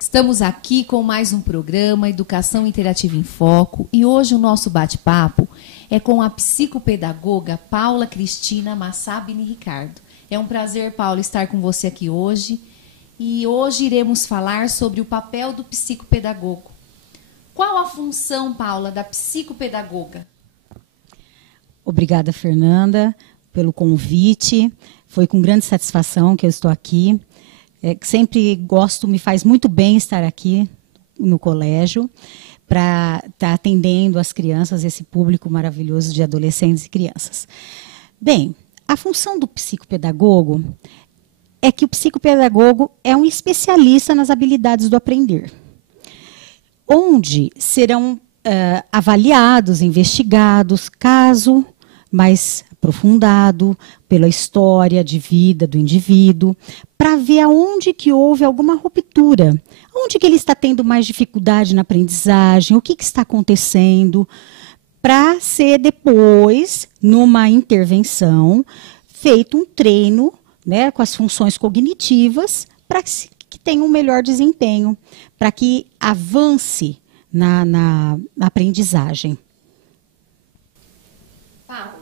Estamos aqui com mais um programa Educação Interativa em Foco e hoje o nosso bate-papo é com a psicopedagoga Paula Cristina Massabini Ricardo. É um prazer, Paula, estar com você aqui hoje e hoje iremos falar sobre o papel do psicopedagogo. Qual a função, Paula, da psicopedagoga? Obrigada, Fernanda, pelo convite. Foi com grande satisfação que eu estou aqui. Sempre gosto, me faz muito bem estar aqui no colégio para estar atendendo as crianças, esse público maravilhoso de adolescentes e crianças. Bem, a função do psicopedagogo é que o psicopedagogo é um especialista nas habilidades do aprender, onde serão avaliados, investigados, caso mais aprofundado pela história de vida do indivíduo, para ver aonde que houve alguma ruptura, onde que ele está tendo mais dificuldade na aprendizagem, o que está acontecendo, para ser depois, numa intervenção, feito um treino, né, com as funções cognitivas, para que tenha um melhor desempenho, para que avance na aprendizagem. Paula,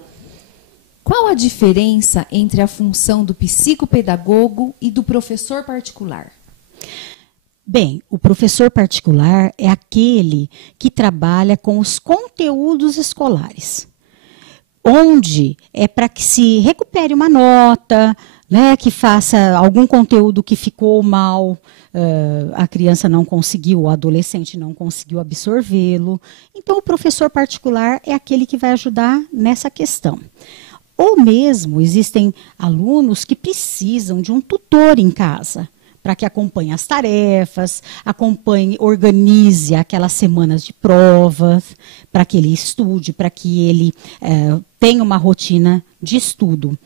qual a diferença entre a função do psicopedagogo e do professor particular? Bem, o professor particular é aquele que trabalha com os conteúdos escolares, onde é para que se recupere uma nota, né, que faça algum conteúdo que ficou mal, a criança não conseguiu, o adolescente não conseguiu absorvê-lo. Então, o professor particular é aquele que vai ajudar nessa questão. Ou mesmo, existem alunos que precisam de um tutor em casa, para que acompanhe as tarefas, organize aquelas semanas de provas, para que ele estude, para que ele tenha uma rotina de estudo.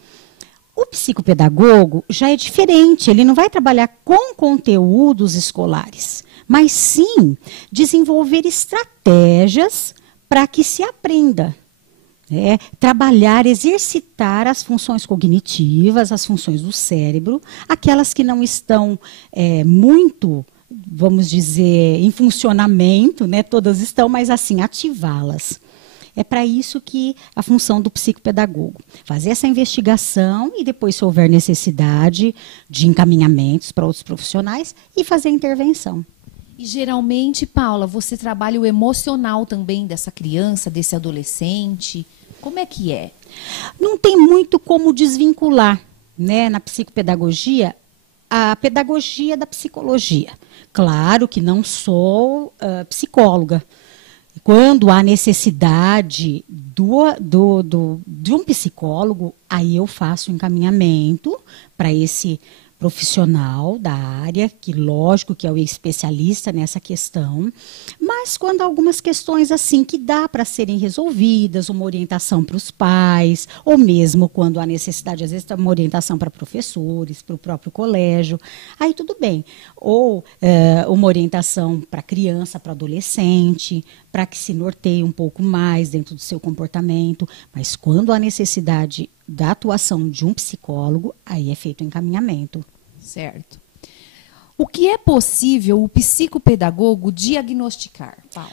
O psicopedagogo já é diferente, ele não vai trabalhar com conteúdos escolares, mas sim desenvolver estratégias para que se aprenda. Trabalhar, exercitar as funções cognitivas, as funções do cérebro, aquelas que não estão muito, vamos dizer, em funcionamento, né? Todas estão, mas assim, ativá-las. É para isso que a função do psicopedagogo. Fazer essa investigação e depois, se houver necessidade de encaminhamentos para outros profissionais, e fazer a intervenção. E geralmente, Paula, você trabalha o emocional também dessa criança, desse adolescente. Como é que é? Não tem muito como desvincular, né, na psicopedagogia, a pedagogia da psicologia. Claro que não sou psicóloga. Quando há necessidade de um psicólogo, aí eu faço um encaminhamento para esse profissional da área, que lógico que é o especialista nessa questão, mas quando há algumas questões assim que dá para serem resolvidas, uma orientação para os pais, ou mesmo quando há necessidade, às vezes, uma orientação para professores, para o próprio colégio, aí tudo bem. Ou uma orientação para criança, para adolescente, para que se norteie um pouco mais dentro do seu comportamento, mas quando há necessidade da atuação de um psicólogo, aí é feito o encaminhamento. Certo. O que é possível o psicopedagogo diagnosticar, Paula?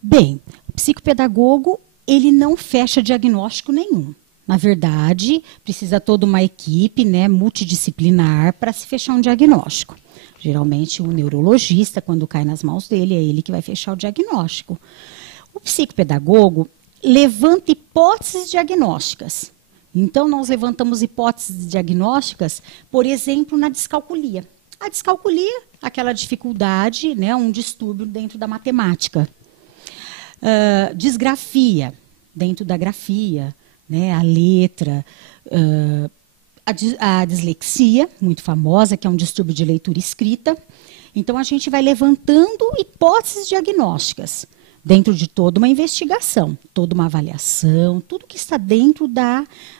Bem, o psicopedagogo, ele não fecha diagnóstico nenhum. Na verdade, precisa toda uma equipe, né, multidisciplinar para se fechar um diagnóstico. Geralmente, o neurologista, quando cai nas mãos dele, é ele que vai fechar o diagnóstico. O psicopedagogo levanta hipóteses diagnósticas. Então, nós levantamos hipóteses diagnósticas, por exemplo, na descalculia. A descalculia, aquela dificuldade, né, um distúrbio dentro da matemática. Disgrafia, dentro da grafia, né, a letra. A dislexia, muito famosa, que é um distúrbio de leitura e escrita. Então, a gente vai levantando hipóteses diagnósticas dentro de toda uma investigação, toda uma avaliação, tudo que está dentro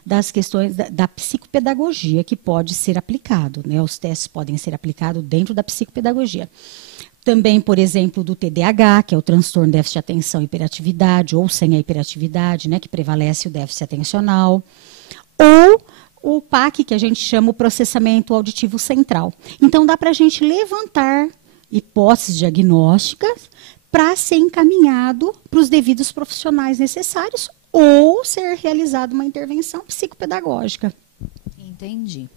das questões da psicopedagogia que pode ser aplicado, né? Os testes podem ser aplicados dentro da psicopedagogia. Também, por exemplo, do TDAH, que é o transtorno de déficit de atenção e hiperatividade, ou sem a hiperatividade, né, que prevalece o déficit atencional. Ou o PAC, que a gente chama o processamento auditivo central. Então, dá para a gente levantar hipóteses diagnósticas para ser encaminhado para os devidos profissionais necessários ou ser realizada uma intervenção psicopedagógica. Entendi.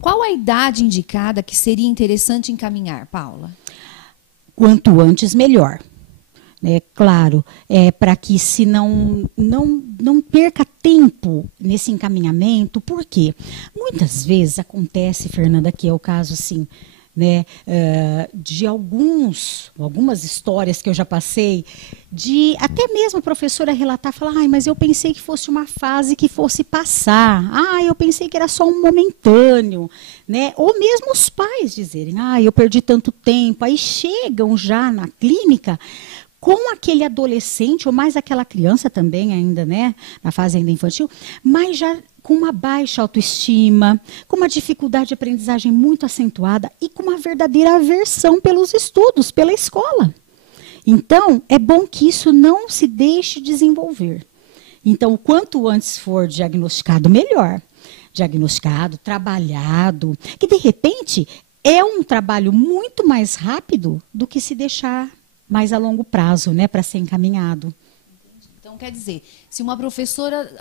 Qual a idade indicada que seria interessante encaminhar, Paula? Quanto antes, melhor. Claro, para que se não perca tempo nesse encaminhamento, porque muitas vezes acontece, Fernanda, que é o caso assim, de algumas histórias que eu já passei, de até mesmo a professora relatar, falar, mas eu pensei que fosse uma fase que fosse passar, eu pensei que era só um momentâneo, ou mesmo os pais dizerem, eu perdi tanto tempo, aí chegam já na clínica com aquele adolescente, ou mais aquela criança também ainda, na fase ainda infantil, mas já com uma baixa autoestima, com uma dificuldade de aprendizagem muito acentuada e com uma verdadeira aversão pelos estudos, pela escola. Então, é bom que isso não se deixe desenvolver. Então, o quanto antes for diagnosticado, melhor. Diagnosticado, trabalhado, que de repente é um trabalho muito mais rápido do que se deixar mais a longo prazo, para ser encaminhado. Então, quer dizer, se uma professora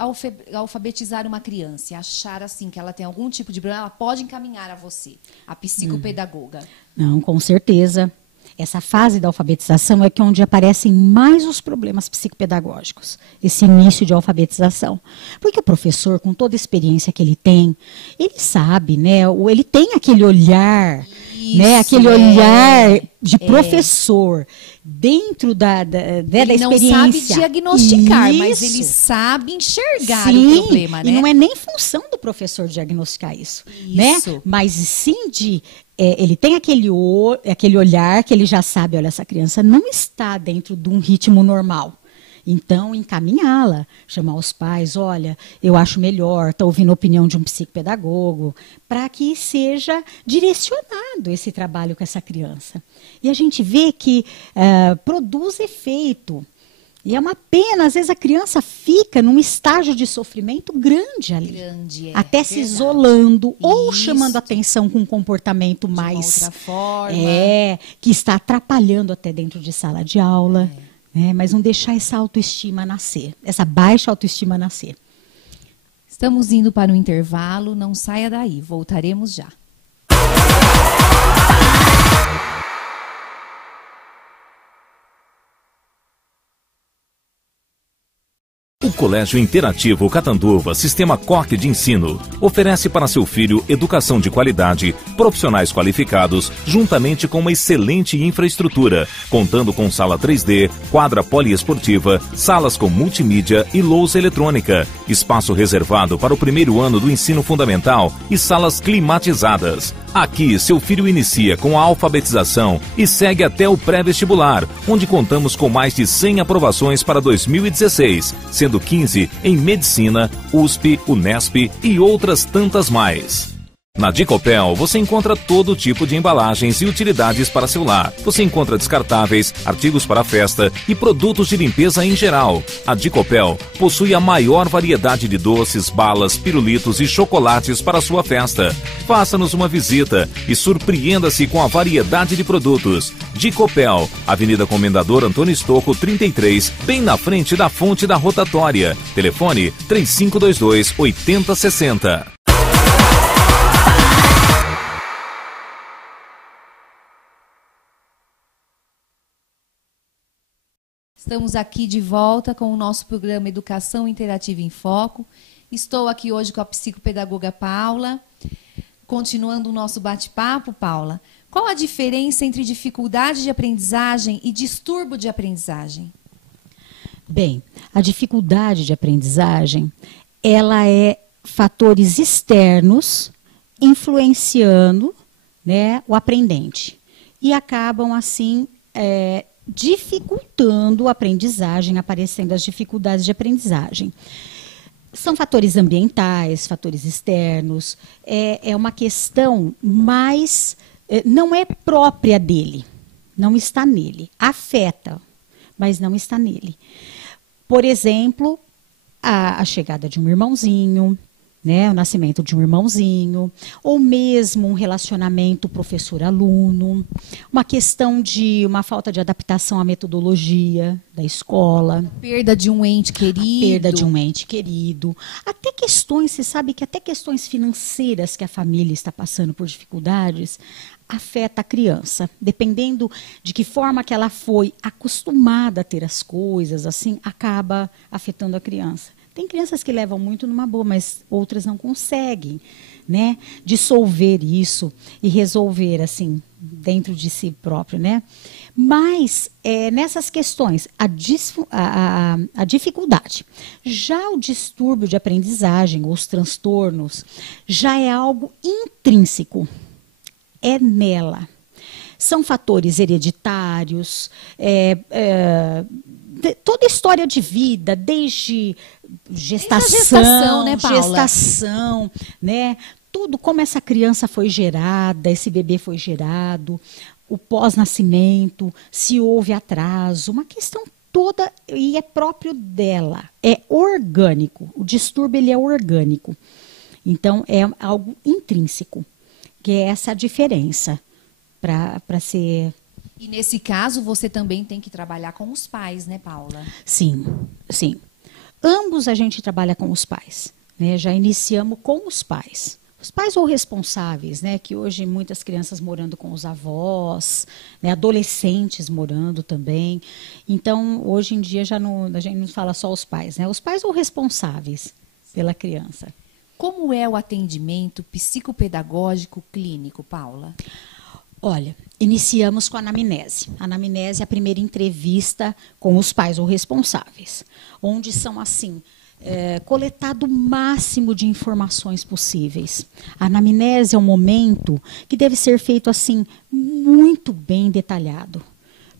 alfabetizar uma criança e achar assim que ela tem algum tipo de problema, ela pode encaminhar a você, a psicopedagoga. Não, com certeza. Essa fase da alfabetização é que onde aparecem mais os problemas psicopedagógicos, esse início de alfabetização. Porque o professor, com toda a experiência que ele tem, ele sabe, ele tem aquele olhar, aquele olhar de professor dentro da experiência. Ele não sabe diagnosticar, mas ele sabe enxergar o problema, e não é nem função do professor diagnosticar isso. Mas sim ele tem aquele olhar que ele já sabe, olha, essa criança não está dentro de um ritmo normal. Então, encaminhá-la, chamar os pais, olha, eu acho melhor, está ouvindo a opinião de um psicopedagogo, para que seja direcionado esse trabalho com essa criança. E a gente vê que produz efeito. E é uma pena, às vezes a criança fica num estágio de sofrimento grande ali. Até se isolando ou chamando atenção com um comportamento mais... De outra forma. Que está atrapalhando até dentro de sala de aula. Mas não deixar essa autoestima nascer, essa baixa autoestima nascer. Estamos indo para o intervalo, não saia daí, voltaremos já. O Colégio Interativo Catanduva, Sistema Coque de Ensino, oferece para seu filho educação de qualidade, profissionais qualificados, juntamente com uma excelente infraestrutura, contando com sala 3D, quadra poliesportiva, salas com multimídia e lousa eletrônica, espaço reservado para o primeiro ano do ensino fundamental e salas climatizadas. Aqui, seu filho inicia com a alfabetização e segue até o pré-vestibular, onde contamos com mais de 100 aprovações para 2016, sendo 15 em Medicina, USP, Unesp e outras tantas mais. Na Dicopel, você encontra todo tipo de embalagens e utilidades para seu lar. Você encontra descartáveis, artigos para festa e produtos de limpeza em geral. A Dicopel possui a maior variedade de doces, balas, pirulitos e chocolates para sua festa. Faça-nos uma visita e surpreenda-se com a variedade de produtos. Dicopel, Avenida Comendador Antônio Stocco, 33, bem na frente da fonte da rotatória. Telefone 3522-8060. Estamos aqui de volta com o nosso programa Educação Interativa em Foco. Estou aqui hoje com a psicopedagoga Paula. Continuando o nosso bate-papo, Paula, qual a diferença entre dificuldade de aprendizagem e distúrbio de aprendizagem? Bem, a dificuldade de aprendizagem, ela é fatores externos influenciando, o aprendente. E acabam, assim, dificultando a aprendizagem, aparecendo as dificuldades de aprendizagem. São fatores ambientais, fatores externos, é uma questão mais... não é própria dele, não está nele. Afeta, mas não está nele. Por exemplo, a chegada de um irmãozinho, né, o nascimento de um irmãozinho, ou mesmo um relacionamento professor-aluno, uma questão de uma falta de adaptação à metodologia da escola, Perda de um ente querido. perda de um ente querido, até questões, você sabe que até questões financeiras que a família está passando por dificuldades, afeta a criança. Dependendo de que forma que ela foi acostumada a ter as coisas, assim, acaba afetando a criança. Tem crianças que levam muito numa boa, mas outras não conseguem, né, dissolver isso e resolver assim dentro de si próprio, né? Mas nessas questões a dificuldade, já o distúrbio de aprendizagem, os transtornos, já é algo intrínseco, é nela. São fatores hereditários, toda a história de vida, desde gestação, né, Paula? gestação, né? Tudo como essa criança foi gerada, esse bebê foi gerado, o pós-nascimento, se houve atraso, uma questão toda e é próprio dela, é orgânico. O distúrbio ele é orgânico, então é algo intrínseco, que é essa a diferença para ser. E nesse caso, você também tem que trabalhar com os pais, né, Paula? Sim, sim. Ambos a gente trabalha com os pais, né? Já iniciamos com os pais. Os pais ou responsáveis, né? Que hoje muitas crianças morando com os avós, né? Adolescentes morando também. Então, hoje em dia a gente não fala só os pais, né? Os pais ou responsáveis pela criança. Como é o atendimento psicopedagógico clínico, Paula? Olha, iniciamos com a anamnese. A anamnese é a primeira entrevista com os pais ou responsáveis, onde são assim, coletado o máximo de informações possíveis. A anamnese é um momento que deve ser feito assim, muito bem detalhado,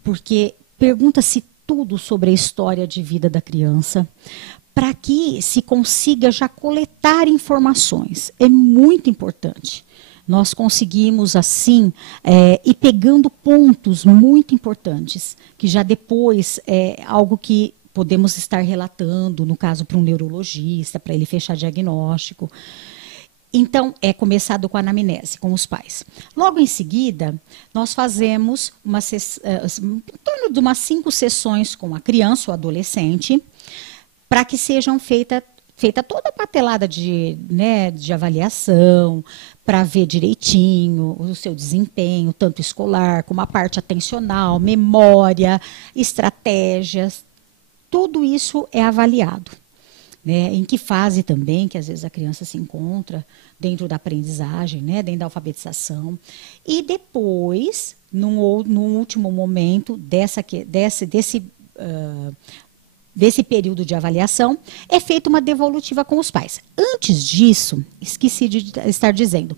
porque pergunta-se tudo sobre a história de vida da criança, para que se consiga já coletar informações. É muito importante. Nós conseguimos, assim, ir pegando pontos muito importantes, que já depois é algo que podemos estar relatando, no caso, para um neurologista, para ele fechar diagnóstico. Então, é começado com a anamnese, com os pais. Logo em seguida, nós fazemos em torno de umas 5 sessões com a criança ou adolescente, para que sejam feita toda a patelada de avaliação, para ver direitinho o seu desempenho, tanto escolar como a parte atencional, memória, estratégias, tudo isso é avaliado. Né? Em que fase também, que às vezes a criança se encontra dentro da aprendizagem, né? Dentro da alfabetização. E depois, num último momento desse período de avaliação, é feita uma devolutiva com os pais. Antes disso, esqueci de estar dizendo,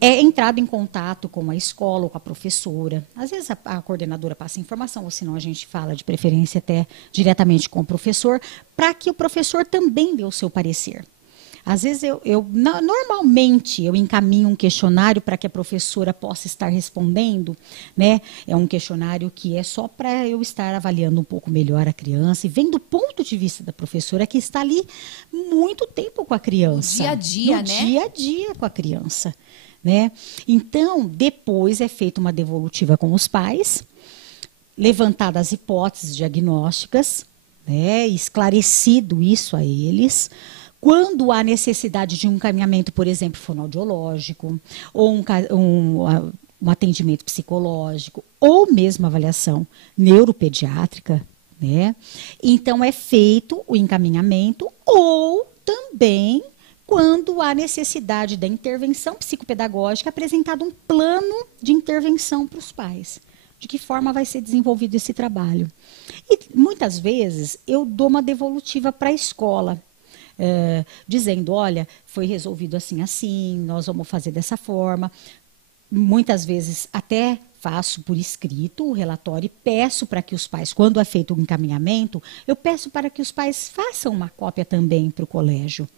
é entrado em contato com a escola ou com a professora. Às vezes a coordenadora passa informação, ou senão a gente fala de preferência até diretamente com o professor, para que o professor também dê o seu parecer. Às vezes, normalmente, eu encaminho um questionário para que a professora possa estar respondendo, né? É um questionário que é só para eu estar avaliando um pouco melhor a criança e vendo o ponto de vista da professora que está ali muito tempo com a criança. No dia a dia, né? No dia a dia com a criança, né? Então, depois é feita uma devolutiva com os pais, levantadas as hipóteses diagnósticas, né? Esclarecido isso a eles. Quando há necessidade de um encaminhamento, por exemplo, fonoaudiológico, ou um atendimento psicológico, ou mesmo avaliação neuropediátrica, né? Então, é feito o encaminhamento, ou também, quando há necessidade da intervenção psicopedagógica, apresentado um plano de intervenção para os pais. De que forma vai ser desenvolvido esse trabalho. E, muitas vezes, eu dou uma devolutiva para a escola, dizendo, olha, foi resolvido assim, assim, nós vamos fazer dessa forma. Muitas vezes até faço por escrito o relatório e peço para que os pais, quando é feito o encaminhamento, eu peço para que os pais façam uma cópia também para o colégio,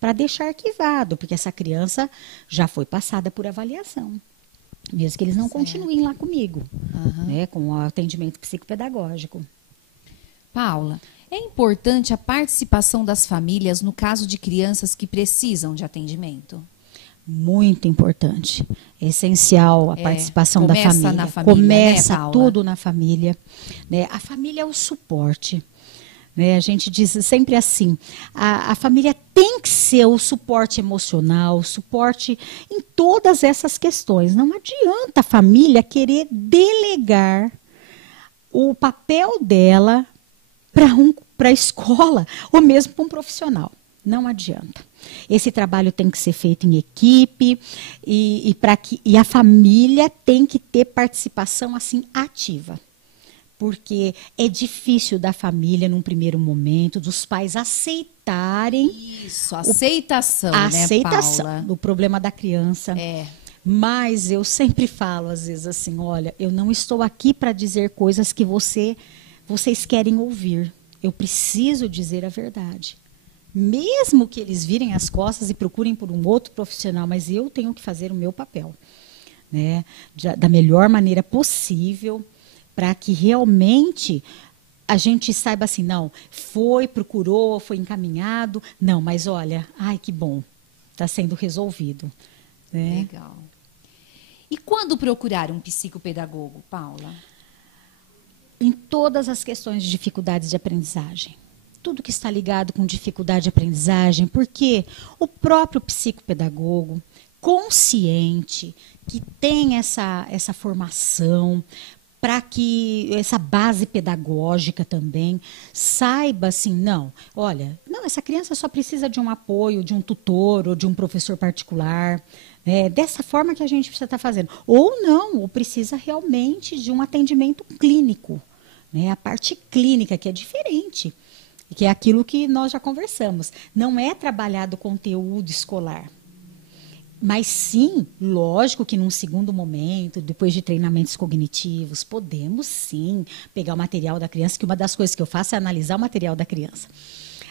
para deixar arquivado, porque essa criança já foi passada por avaliação. Mesmo que eles não continuem lá comigo, né, com o atendimento psicopedagógico. Paula, É importante a participação das famílias no caso de crianças que precisam de atendimento? Muito importante. É essencial a participação da começa família. na família, Começa, né, Paula? tudo na família, né? A família é o suporte. Né? A gente diz sempre assim, a família tem que ser o suporte emocional, o suporte em todas essas questões. Não adianta a família querer delegar o papel dela para a escola ou mesmo para um profissional. Não adianta. Esse trabalho tem que ser feito em equipe e a família tem que ter participação assim ativa. Porque é difícil da família, num primeiro momento, dos pais aceitarem... Isso, aceitação, a né, aceitação Paula? do problema da criança. É. Mas eu sempre falo, às vezes, assim, olha, eu não estou aqui para dizer coisas que vocês querem ouvir. Eu preciso dizer a verdade. Mesmo que eles virem as costas e procurem por um outro profissional, mas eu tenho que fazer o meu papel, né? Da melhor maneira possível, para que realmente a gente saiba assim, não, procurou, foi encaminhado, não, mas olha, ai que bom, está sendo resolvido. Né? Legal. E quando procurar um psicopedagogo, Paula? Em todas as questões de dificuldades de aprendizagem. Tudo que está ligado com dificuldade de aprendizagem, porque o próprio psicopedagogo, consciente, que tem essa formação, para que essa base pedagógica também saiba assim, não, essa criança só precisa de um apoio, de um tutor ou de um professor particular, né? Dessa forma que a gente precisa estar fazendo. Ou não, ou precisa realmente de um atendimento clínico, né? A parte clínica que é diferente, que é aquilo que nós já conversamos. Não é trabalhado conteúdo escolar. Mas sim, lógico que num segundo momento, depois de treinamentos cognitivos, podemos sim pegar o material da criança, que uma das coisas que eu faço é analisar o material da criança.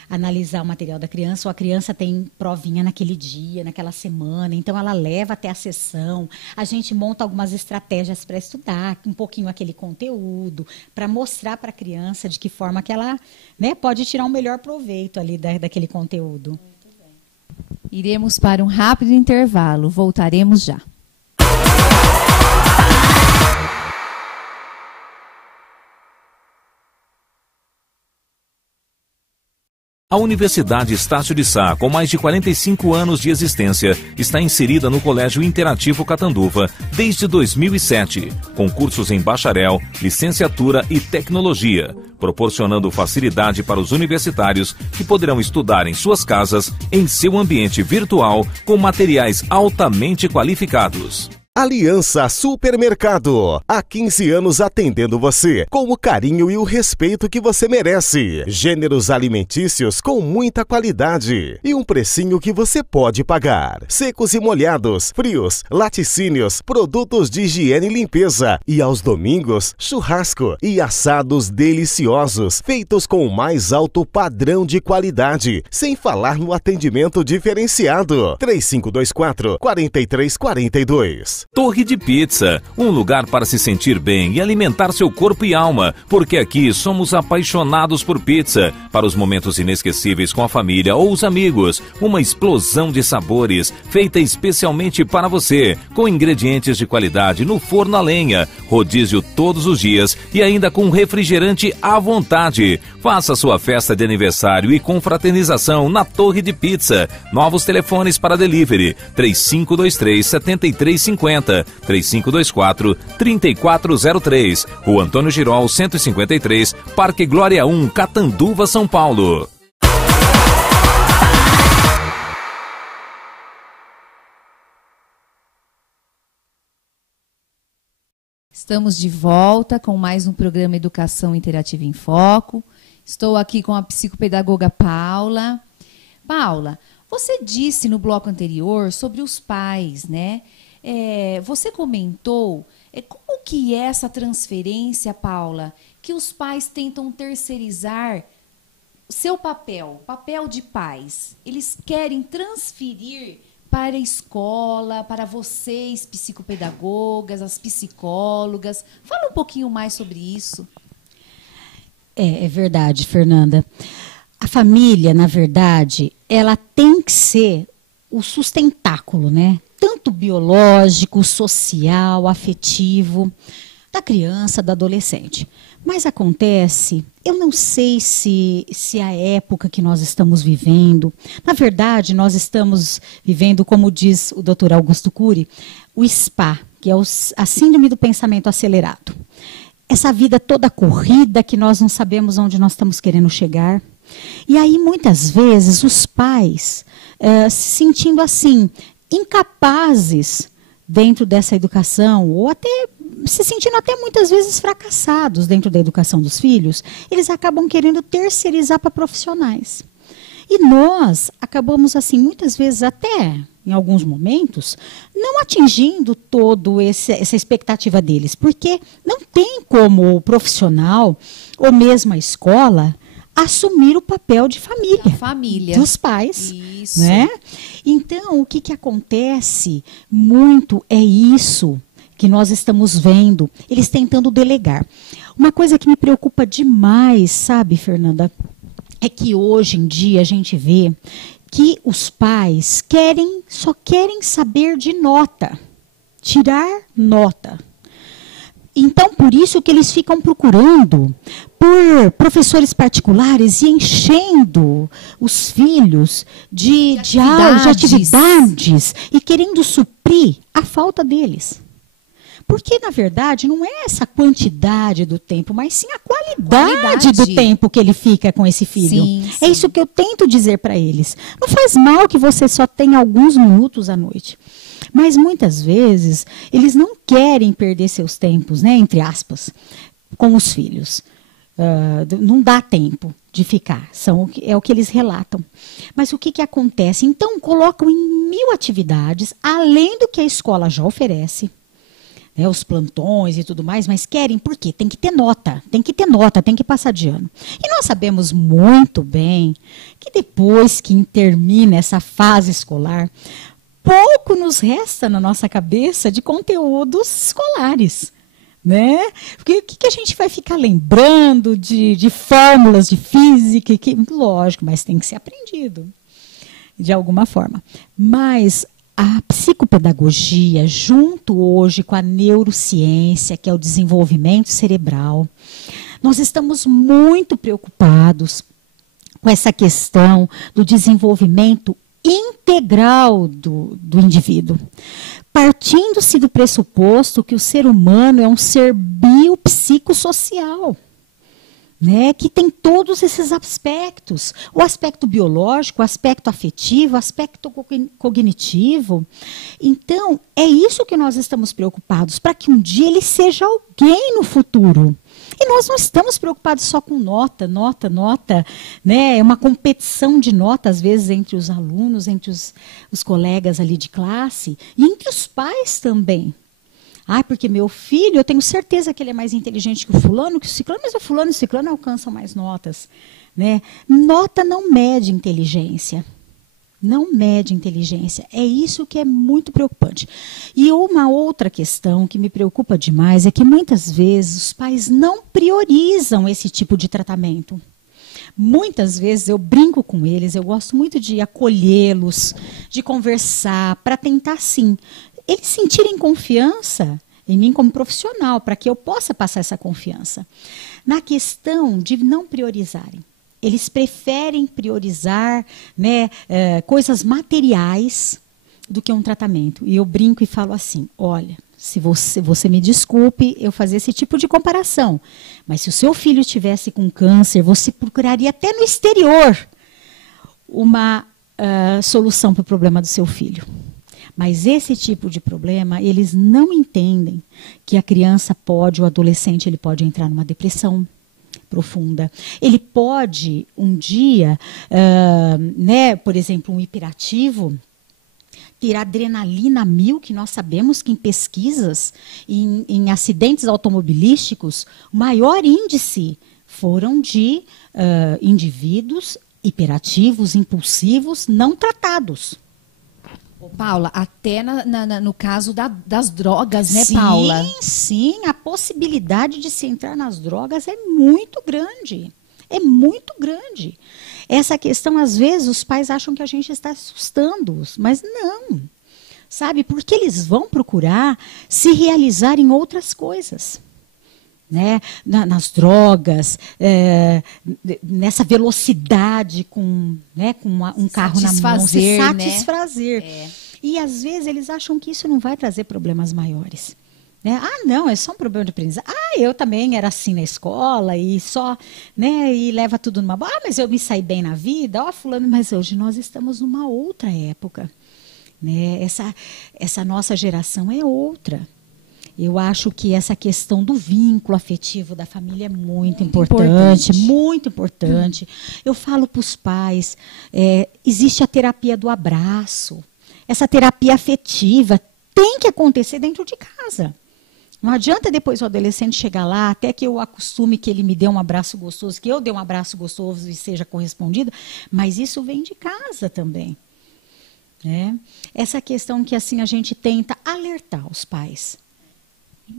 Analisar o material da criança, ou a criança tem provinha naquele dia, naquela semana, então ela leva até a sessão, a gente monta algumas estratégias para estudar um pouquinho aquele conteúdo, para mostrar para a criança de que forma que ela, né, pode tirar um melhor proveito ali daquele conteúdo. Iremos para um rápido intervalo. Voltaremos já. A Universidade Estácio de Sá, com mais de 45 anos de existência, está inserida no Colégio Interativo Catanduva desde 2007, com cursos em bacharel, licenciatura e tecnologia, proporcionando facilidade para os universitários que poderão estudar em suas casas, em seu ambiente virtual, com materiais altamente qualificados. Aliança Supermercado, há 15 anos atendendo você com o carinho e o respeito que você merece. Gêneros alimentícios com muita qualidade e um precinho que você pode pagar. Secos e molhados, frios, laticínios, produtos de higiene e limpeza. E aos domingos, churrasco e assados deliciosos, feitos com o mais alto padrão de qualidade, sem falar no atendimento diferenciado. 3524-4342. Torre de Pizza, um lugar para se sentir bem e alimentar seu corpo e alma, porque aqui somos apaixonados por pizza. Para os momentos inesquecíveis com a família ou os amigos, uma explosão de sabores, feita especialmente para você, com ingredientes de qualidade no forno a lenha, rodízio todos os dias e ainda com refrigerante à vontade. Faça sua festa de aniversário e confraternização na Torre de Pizza. Novos telefones para delivery: 3523-7350, 3524-3403, Rua Antônio Girol 153, Parque Glória 1, Catanduva, São Paulo. Estamos de volta com mais um programa Educação Interativa em Foco. Estou aqui com a psicopedagoga Paula. Paula, você disse no bloco anterior sobre os pais, né? Você comentou como que é essa transferência, Paula, que os pais tentam terceirizar seu papel de pais. Eles querem transferir para a escola, para vocês, psicopedagogas, as psicólogas. Fala um pouquinho mais sobre isso. É verdade, Fernanda. A família, na verdade, ela tem que ser o sustentáculo, né? Tanto biológico, social, afetivo, da criança, do adolescente. Mas acontece, eu não sei se a época que nós estamos vivendo, na verdade, nós estamos vivendo, como diz o Dr. Augusto Cury, o SPA, que é a síndrome do pensamento acelerado. Essa vida toda corrida que nós não sabemos onde nós estamos querendo chegar. E aí, muitas vezes, os pais se sentindo assim, incapazes dentro dessa educação, ou até se sentindo até muitas vezes fracassados dentro da educação dos filhos, eles acabam querendo terceirizar para profissionais. E nós acabamos, assim, muitas vezes até, em alguns momentos, não atingindo toda essa expectativa deles, porque não tem como o profissional, ou mesmo a escola, assumir o papel de família. Dos pais. Isso. Né? Então, o que acontece muito é isso que nós estamos vendo, eles tentando delegar. Uma coisa que me preocupa demais, sabe, Fernanda, é que hoje em dia a gente vê que os pais só querem saber de nota, tirar nota. Então, por isso que eles ficam procurando por professores particulares e enchendo os filhos de atividades e querendo suprir a falta deles. Porque, na verdade, não é essa quantidade do tempo, mas sim a qualidade do tempo que ele fica com esse filho. Sim. É isso que eu tento dizer para eles. Não faz mal que você só tenha alguns minutos à noite. Mas, muitas vezes, eles não querem perder seus tempos, né, entre aspas, com os filhos. Não dá tempo de ficar, é o que eles relatam. Mas o que acontece? Então, colocam em 1000 atividades, além do que a escola já oferece, né, os plantões e tudo mais, mas querem, por quê? Tem que ter nota, tem que passar de ano. E nós sabemos muito bem que depois que termina essa fase escolar, pouco nos resta na nossa cabeça de conteúdos escolares. Né? Porque o que a gente vai ficar lembrando de fórmulas de física? Lógico, mas tem que ser aprendido de alguma forma. Mas a psicopedagogia, junto hoje com a neurociência, que é o desenvolvimento cerebral, nós estamos muito preocupados com essa questão do desenvolvimento integral do indivíduo. Partindo-se do pressuposto que o ser humano é um ser biopsicossocial, né, que tem todos esses aspectos, o aspecto biológico, o aspecto afetivo, o aspecto cognitivo. Então, é isso que nós estamos preocupados, para que um dia ele seja alguém no futuro. E nós não estamos preocupados só com nota, né? É uma competição de nota, às vezes, entre os alunos, entre os colegas ali de classe, e entre os pais também. Porque meu filho, eu tenho certeza que ele é mais inteligente que o fulano, que o ciclano, mas o fulano e o ciclano alcançam mais notas. Né? Nota não mede inteligência. Não mede inteligência. É isso que é muito preocupante. E uma outra questão que me preocupa demais é que muitas vezes os pais não priorizam esse tipo de tratamento. Muitas vezes eu brinco com eles, eu gosto muito de acolhê-los, de conversar, para tentar, sim, eles sentirem confiança em mim como profissional, para que eu possa passar essa confiança. Na questão de não priorizarem. Eles preferem priorizar, né, coisas materiais do que um tratamento. E eu brinco e falo assim, olha, se você me desculpe eu fazer esse tipo de comparação, mas se o seu filho estivesse com câncer, você procuraria até no exterior uma solução para o problema do seu filho. Mas esse tipo de problema, eles não entendem que a criança pode, o adolescente, ele pode entrar numa depressão profunda. Ele pode, um dia, né, por exemplo, um hiperativo, ter adrenalina 1000, que nós sabemos que em pesquisas, em acidentes automobilísticos, o maior índice foram de indivíduos hiperativos, impulsivos, não tratados. Paula, até no caso das drogas, né, Paula? Sim, a possibilidade de se entrar nas drogas é muito grande. É muito grande. Essa questão, às vezes, os pais acham que a gente está assustando-os, mas não. Sabe? Porque eles vão procurar se realizar em outras coisas. Né? Nas drogas, nessa velocidade com um carro na mão, se satisfazer. Né? E às vezes eles acham que isso não vai trazer problemas maiores. Né? Ah, não, é só um problema de aprendizagem. Ah, eu também era assim na escola e só, né, e leva tudo numa boa. Ah, mas eu me saí bem na vida. Ó, fulano, mas hoje nós estamos numa outra época. Né? Essa nossa geração é outra. Eu acho que essa questão do vínculo afetivo da família é muito importante, muito importante. Eu falo para os pais, existe a terapia do abraço. Essa terapia afetiva tem que acontecer dentro de casa. Não adianta depois o adolescente chegar lá, até que eu acostume que ele me dê um abraço gostoso, que eu dê um abraço gostoso e seja correspondido, mas isso vem de casa também. Né? Essa questão que assim a gente tenta alertar os pais.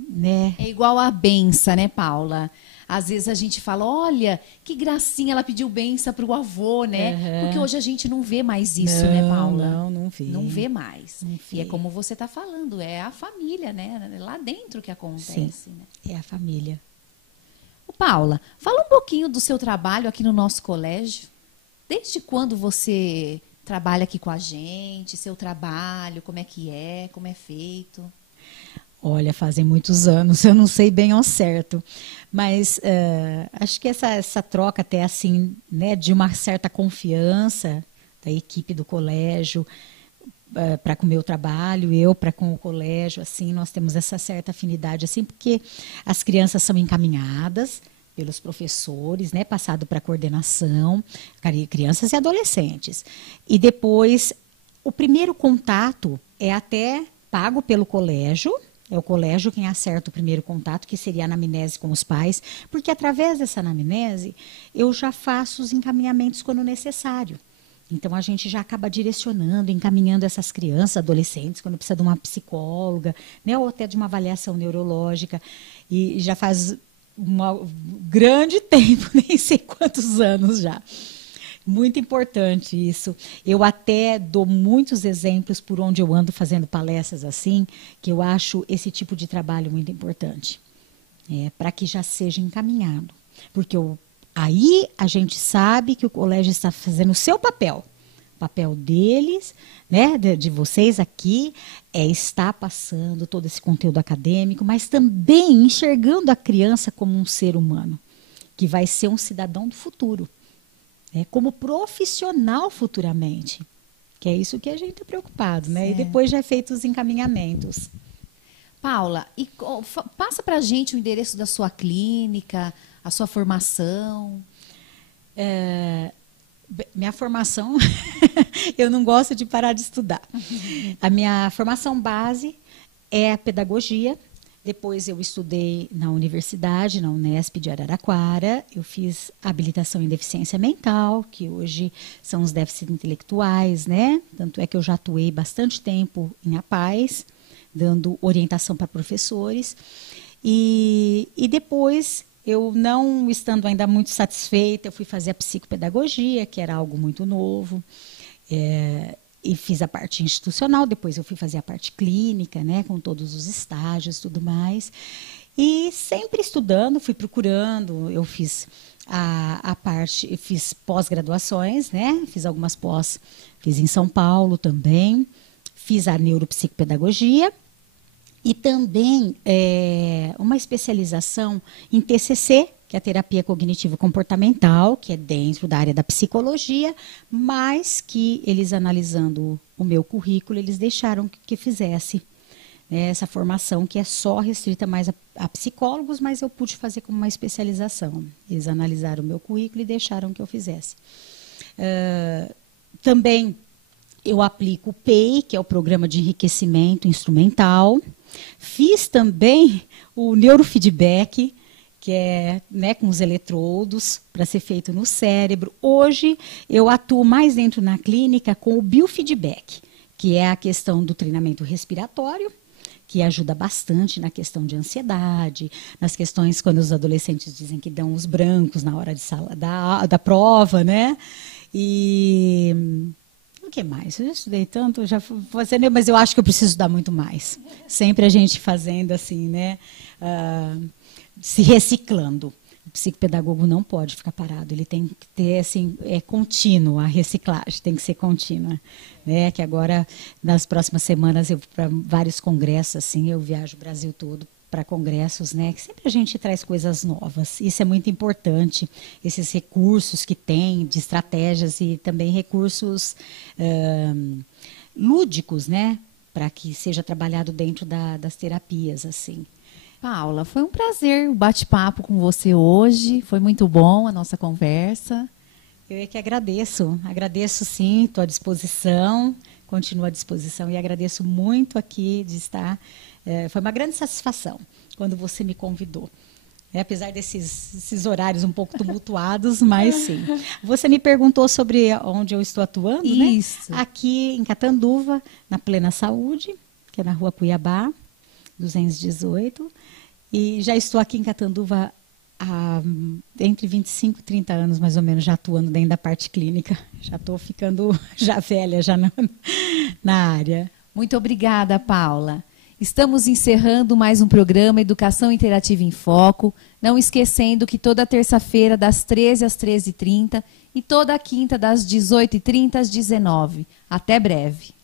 Né? É igual a benção, né, Paula? Às vezes a gente fala, olha, que gracinha, ela pediu benção para o avô, né? Uhum. Porque hoje a gente não vê mais isso, né, Paula? Não vê. Não vê mais. Não vê. E é como você está falando, é a família, né? É lá dentro que acontece. Sim, né? É a família. Ô, Paula, fala um pouquinho do seu trabalho aqui no nosso colégio. Desde quando você trabalha aqui com a gente, seu trabalho, como é feito? Olha, fazem muitos anos, eu não sei bem ao certo, mas acho que essa troca até assim, né, de uma certa confiança da equipe do colégio para com o meu trabalho, eu para com o colégio, assim, nós temos essa certa afinidade, assim, porque as crianças são encaminhadas pelos professores, né, passado para a coordenação, crianças e adolescentes, e depois o primeiro contato é até pago pelo colégio. É o colégio quem acerta o primeiro contato, que seria a anamnese com os pais, porque através dessa anamnese eu já faço os encaminhamentos quando necessário. Então a gente já acaba direcionando, encaminhando essas crianças, adolescentes, quando precisa de uma psicóloga, né, ou até de uma avaliação neurológica. E já faz um grande tempo, nem sei quantos anos já. Muito importante isso. Eu até dou muitos exemplos por onde eu ando fazendo palestras assim, que eu acho esse tipo de trabalho muito importante. Para que já seja encaminhado. Porque aí a gente sabe que o colégio está fazendo o seu papel. O papel deles, né, de vocês aqui, é estar passando todo esse conteúdo acadêmico, mas também enxergando a criança como um ser humano, que vai ser um cidadão do futuro. Como profissional futuramente, que é isso que a gente está preocupado, né? E depois já é feito os encaminhamentos. Paula, passa para a gente o endereço da sua clínica, a sua formação. Minha formação, eu não gosto de parar de estudar. A minha formação base é a pedagogia. Depois eu estudei na universidade, na Unesp de Araraquara. Eu fiz habilitação em deficiência mental, que hoje são os déficits intelectuais, né? Tanto é que eu já atuei bastante tempo em APAES, dando orientação para professores. E depois, eu não estando ainda muito satisfeita, eu fui fazer a psicopedagogia, que era algo muito novo. E fiz a parte institucional, depois eu fui fazer a parte clínica, né, com todos os estágios e tudo mais. E sempre estudando, fui procurando, eu fiz fiz pós-graduações, né, fiz algumas fiz em São Paulo também, fiz a neuropsicopedagogia e também uma especialização em TCC, que é a terapia cognitivo-comportamental, que é dentro da área da psicologia, mas que eles, analisando o meu currículo, eles deixaram que fizesse, né, essa formação, que é só restrita mais a psicólogos, mas eu pude fazer como uma especialização. Eles analisaram o meu currículo e deixaram que eu fizesse. Também eu aplico o PEI, que é o Programa de Enriquecimento Instrumental. Fiz também o neurofeedback, que é, né, com os eletrodos, para ser feito no cérebro. Hoje, eu atuo mais dentro na clínica com o biofeedback, que é a questão do treinamento respiratório, que ajuda bastante na questão de ansiedade, nas questões quando os adolescentes dizem que dão os brancos na hora de da prova, né? E o que mais? Eu já estudei tanto, já fui fazendo, mas eu acho que eu preciso estudar muito mais. Sempre a gente fazendo assim, né? Se reciclando. O psicopedagogo não pode ficar parado, ele tem que ter, assim, contínua a reciclagem, tem que ser contínua, né? Que agora, nas próximas semanas, eu para vários congressos, assim, eu viajo o Brasil todo para congressos, né? Que sempre a gente traz coisas novas, isso é muito importante, esses recursos que tem de estratégias e também recursos lúdicos, né? Para que seja trabalhado dentro das terapias, assim. Paula, foi um prazer o bate-papo com você hoje. Foi muito bom a nossa conversa. Eu é que agradeço. Agradeço, sim, estou à disposição, continuo à disposição e agradeço muito aqui de estar. Foi uma grande satisfação quando você me convidou. Apesar desses horários um pouco tumultuados, mas sim. Você me perguntou sobre onde eu estou atuando, Isso. Né? Aqui em Catanduva, na Plena Saúde, que é na Rua Cuiabá, 218. E já estou aqui em Catanduva há entre 25 e 30 anos, mais ou menos, já atuando dentro da parte clínica. Já estou ficando velha já na área. Muito obrigada, Paula. Estamos encerrando mais um programa Educação Interativa em Foco. Não esquecendo que toda terça-feira, das 13 às 13h30 e toda quinta, das 18h30 às 19h. Até breve.